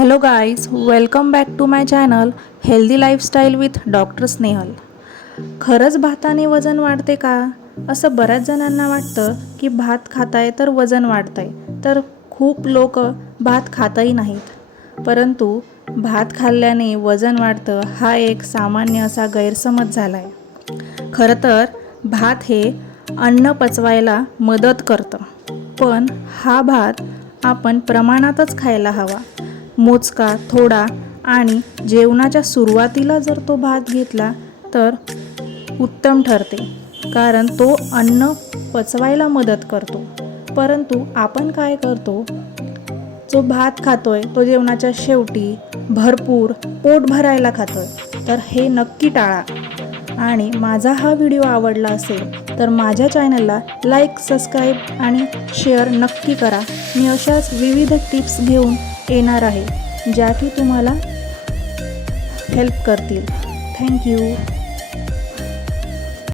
Hello guys, welcome back to my channel healthy lifestyle with doctor Snehal. खरंच भाताने वजन वाढते का? असं बऱ्याच जणांना वाटतं की भात खाताय तर वजन वाढतंय, तर खूप लोक भात खातही नाहीत. परंतु भात खाल्ल्याने वजन वाढतं हा एक सामान्य असा गैरसमज झाला आहे. खरं तर भात हे अन्न पचवायला मदत करतं, पण हा भात आपण प्रमाणातच खायला हवा. मोजका, थोडा आणि जेवणाच्या सुरुवातीला जर तो भात घेतला तर उत्तम ठरते, कारण तो अन्न पचवायला मदत करतो. परंतु आपण काय करतो, जो भात खातोय तो जेवणाच्या शेवटी भरपूर पोट भरायला खातोय. तर हे नक्की टाळा. आणि माझा हा व्हिडिओ आवडला असेल तर माझ्या चॅनलला लाईक, सबस्क्राईब आणि शेअर नक्की करा. मी अशाच विविध टिप्स घेऊन येणार आहे ज्या की तुम्हाला हेल्प करतील. थँक्यू.